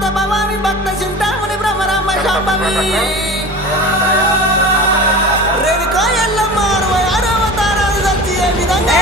భారత భవాని భక్త చింతామణి భ్రమరామ శాంభవి రేణుకా ఎల్లమ్మ 66 అవతారాలు వచ్చి ఏ విధంగా